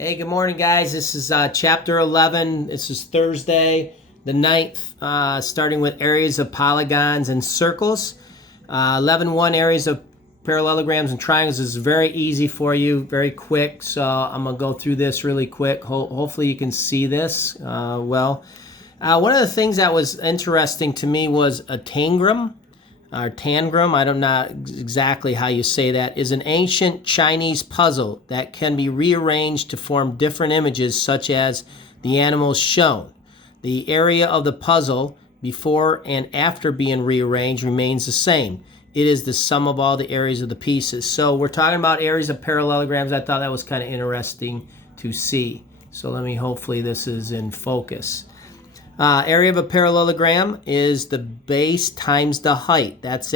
Hey, good morning, guys. This is Chapter 11. This is Thursday, the 9th, starting with areas of polygons and circles. 11.1 areas of parallelograms and triangles is very easy for you, very quick. So I'm going to go through this really quick. Hopefully you can see this well. One of the things that was interesting to me was a tangram. Or tangram, I don't know exactly how you say that, is an ancient Chinese puzzle that can be rearranged to form different images such as the animals shown. The area of the puzzle before and after being rearranged remains the same. It is the sum of all the areas of the pieces. So we're talking about areas of parallelograms. I thought that was kind of interesting to see. So hopefully this is in focus. Area of a parallelogram is the base times the height. That's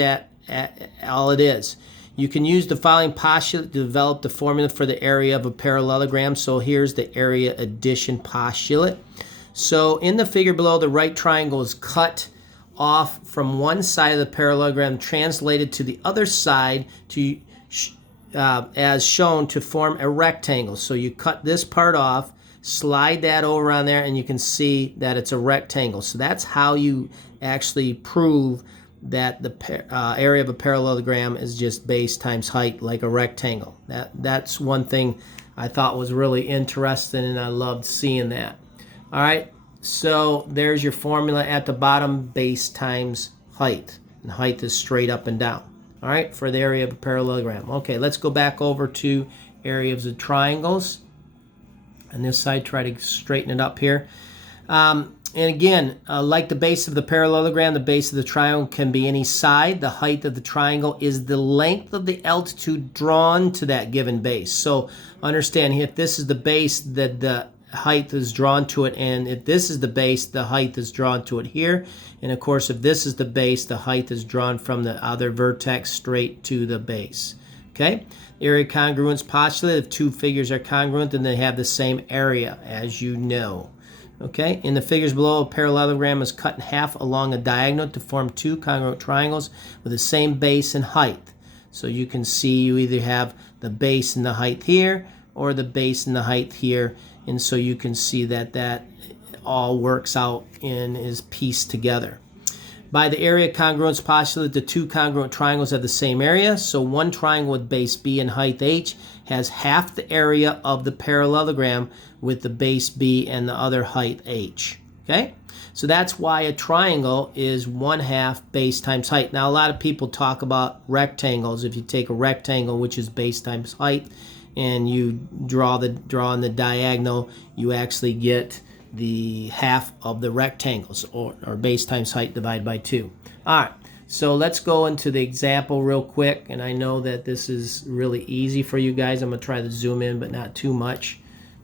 all it is. You can use the following postulate to develop the formula for the area of a parallelogram. So here's the area addition postulate. So in the figure below, the right triangle is cut off from one side of the parallelogram, translated to the other side to as shown to form a rectangle. So you cut this part off, slide that over on there, and you can see that it's a rectangle. So that's how you actually prove that the area of a parallelogram is just base times height, like a rectangle. That's one thing I thought was really interesting, and I loved seeing that. All right, so there's your formula at the bottom, base times height. And height is straight up and down. All right, for the area of a parallelogram. Okay, let's go back over to areas of triangles. On this side, try to straighten it up here. And again, like the base of the parallelogram, the base of the triangle can be any side. The height of the triangle is the length of the altitude drawn to that given base. So understand, if this is the base, that the height is drawn to it, and if this is the base, the height is drawn to it here. And of course, if this is the base, the height is drawn from the other vertex straight to the base. Okay? Area congruence postulate. If two figures are congruent, then they have the same area, as you know. Okay? In the figures below, a parallelogram is cut in half along a diagonal to form two congruent triangles with the same base and height. So you can see you either have the base and the height here, or the base and the height here. And so you can see that that all works out and is pieced together. By the area congruence postulate, the two congruent triangles have the same area. So one triangle with base B and height H has half the area of the parallelogram with the base B and the other height H. Okay? So that's why a triangle is 1/2 base times height. Now, a lot of people talk about rectangles. If you take a rectangle, which is base times height, and you draw on the diagonal, you actually get the half of the rectangles, or base times height divided by 2. All right, so let's go into the example real quick, and I know that this is really easy for you guys. I'm going to try to zoom in, but not too much.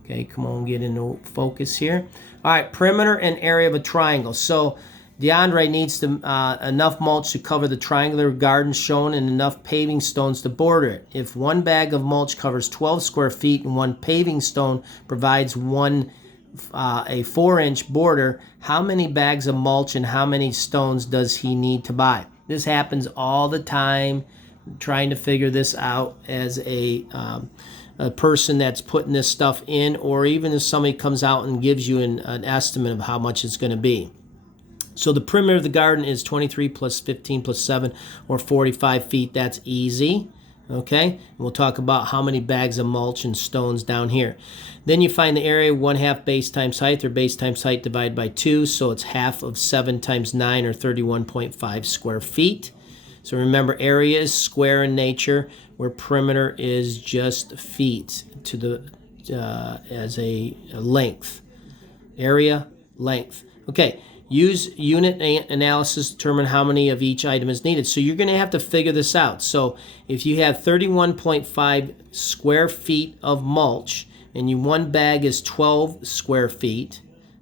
Okay, come on, get into focus here. All right, perimeter and area of a triangle. So DeAndre needs enough mulch to cover the triangular garden shown and enough paving stones to border it. If one bag of mulch covers 12 square feet and one paving stone provides a 4-inch border, how many bags of mulch and how many stones does he need to buy? This happens all the time, trying to figure this out as a person that's putting this stuff in, or even if somebody comes out and gives you an estimate of how much it's going to be. So the perimeter of the garden is 23 plus 15 plus 7, or 45 feet. That's easy. Okay, and we'll talk about how many bags of mulch and stones down here. Then you find the area, 1/2 base times height, or base times height divided by 2. So it's half of 7 times 9, or 31.5 square feet. So remember, area is square in nature, where perimeter is just feet to the as a length. Area, length. Okay. Use unit analysis to determine how many of each item is needed. So you're going to have to figure this out. So if you have 31.5 square feet of mulch, and one bag is 12 square feet,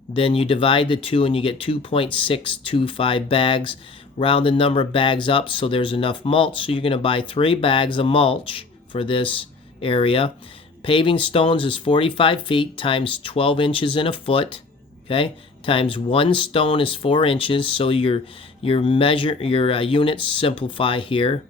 then you divide the two and you get 2.625 bags. Round the number of bags up so there's enough mulch. So you're going to buy 3 bags of mulch for this area. Paving stones is 45 feet times 12 inches in a foot. Okay, times 1 stone is 4 inches, so your units simplify here.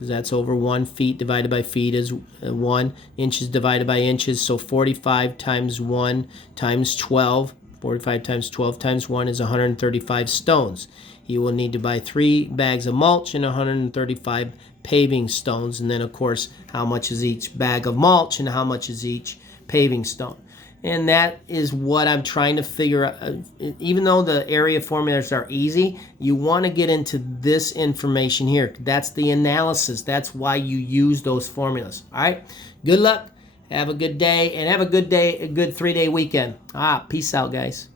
because that's over 1. Feet divided by feet is 1. Inches divided by inches, so 45 times 1 times 12. 45 times 12 times 1 is 135 stones. He will need to buy 3 bags of mulch and 135 paving stones. And then, of course, how much is each bag of mulch and how much is each paving stone. And that is what I'm trying to figure out. Even though the area formulas are easy, you want to get into this information here. That's the analysis. That's why you use those formulas. All right? Good luck. Have a good day, and have a good 3-day weekend. Peace out, guys.